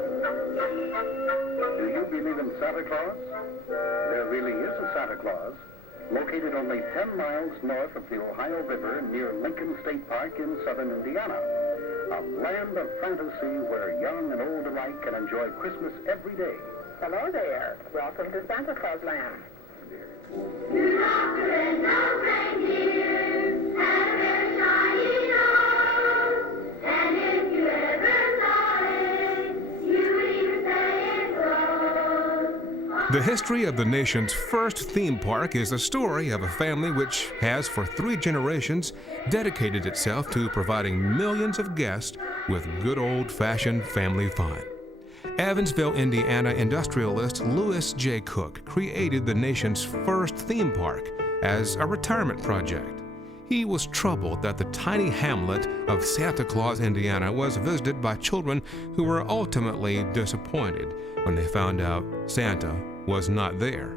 Do you believe in Santa Claus? There really is a Santa Claus, located only 10 miles north of the Ohio River near Lincoln State Park in southern Indiana. A land of fantasy where young and old alike can enjoy Christmas every day. Hello there. Welcome to Santa Claus Land. You doctor and no reindeer, and a very shiny nose. And if you ever saw it, you would even say it glows. The history of the nation's first theme park is the story of a family which has, for 3 generations, dedicated itself to providing millions of guests with good old-fashioned family fun. Evansville, Indiana industrialist Louis J. Koch created the nation's first theme park as a retirement project. He was troubled that the tiny hamlet of Santa Claus, Indiana was visited by children who were ultimately disappointed when they found out Santa was not there.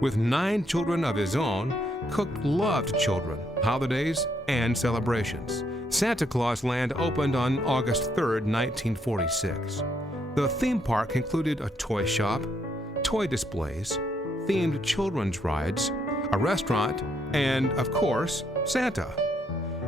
With 9 children of his own, Koch loved children, holidays, and celebrations. Santa Claus Land opened on August 3, 1946. The theme park included a toy shop, toy displays, themed children's rides, a restaurant, and, of course, Santa.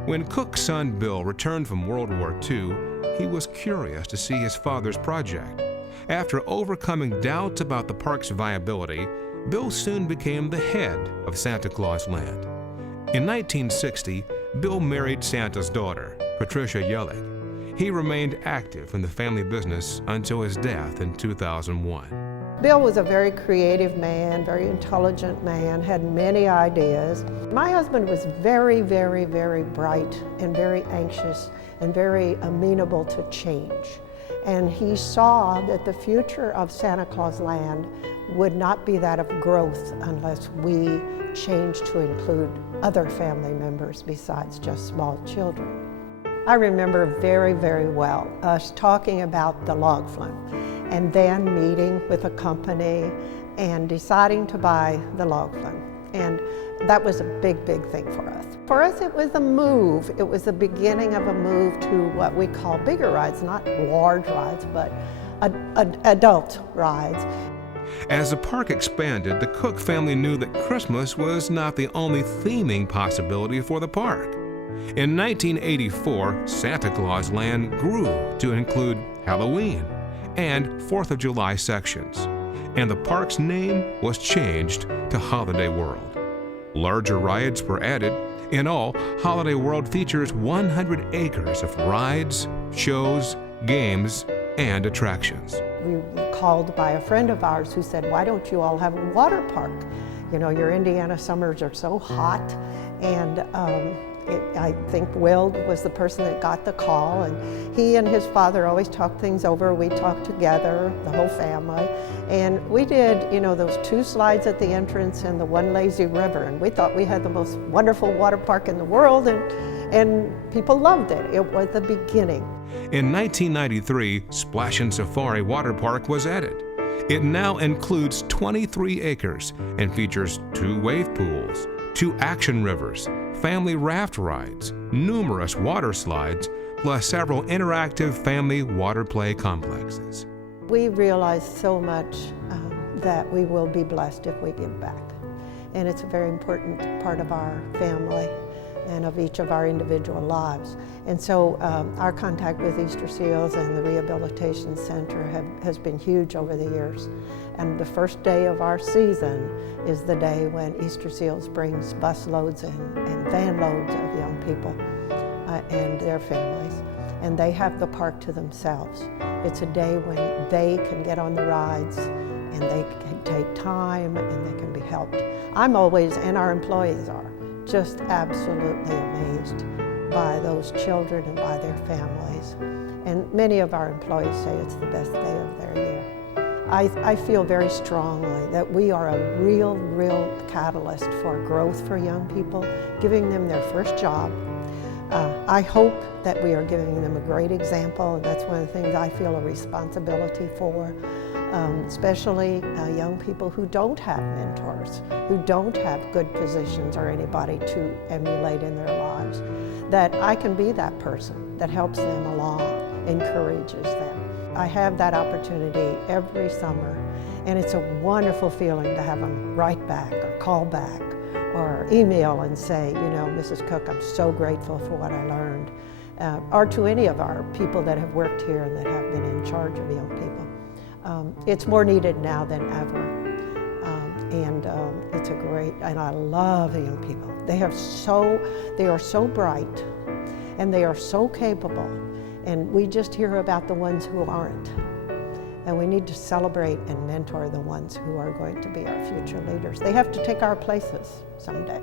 When Koch's son Bill returned from World War II, he was curious to see his father's project. After overcoming doubts about the park's viability, Bill soon became the head of Santa Claus Land. In 1960, Bill married Santa's daughter, Patricia. He remained active in the family business until his death in 2001. Bill was a very creative man, very intelligent man, had many ideas. My husband was very, very, very bright and very anxious and very amenable to change. And he saw that the future of Santa Claus Land would not be that of growth unless we changed to include other family members besides just small children. I remember very, very well us talking about the log flume and then meeting with a company and deciding to buy the log flume. And that was a big, big thing for us. For us, it was a move. It was the beginning of a move to what we call bigger rides, not large rides, but adult rides. As the park expanded, the Koch family knew that Christmas was not the only theming possibility for the park. In 1984, Santa Claus Land grew to include Halloween and 4th of July sections, and the park's name was changed to Holiday World. Larger rides were added. In all, Holiday World features 100 acres of rides, shows, games, and attractions. We were called by a friend of ours who said, "Why don't you all have a water park? You know, your Indiana summers are so hot." And I think Will was the person that got the call, and he and his father always talked things over. We talked together, the whole family, and we did, you know, those 2 slides at the entrance and the 1 lazy river, and we thought we had the most wonderful water park in the world, and people loved it. It was the beginning. In 1993, Splashin Safari Water Park was added. It now includes 23 acres and features 2 wave pools, 2 action rivers, family raft rides, numerous water slides, plus several interactive family water play complexes. We realize so much that we will be blessed if we give back. And it's a very important part of our family and of each of our individual lives. And so our contact with Easter Seals and the Rehabilitation Center has been huge over the years. And the first day of our season is the day when Easter Seals brings bus loads and van loads of young people and their families. And they have the park to themselves. It's a day when they can get on the rides and they can take time and they can be helped. I'm always, and our employees are, just absolutely amazed by those children and by their families. And many of our employees say it's the best day of their year. I feel very strongly that we are a real catalyst for growth for young people, giving them their first job. I hope that we are giving them a great example, and that's one of the things I feel a responsibility for, especially young people who don't have mentors, who don't have good positions or anybody to emulate in their lives, that I can be that person that helps them along, encourages them. I have that opportunity every summer, and it's a wonderful feeling to have them write back or call back or email and say, you know, Mrs. Cook, I'm so grateful for what I learned. Or to any of our people that have worked here and that have been in charge of young people. It's more needed now than ever. It's a great, and I love the young people. They are so bright, and they are so capable, and we just hear about the ones who aren't. And we need to celebrate and mentor the ones who are going to be our future leaders. They have to take our places someday.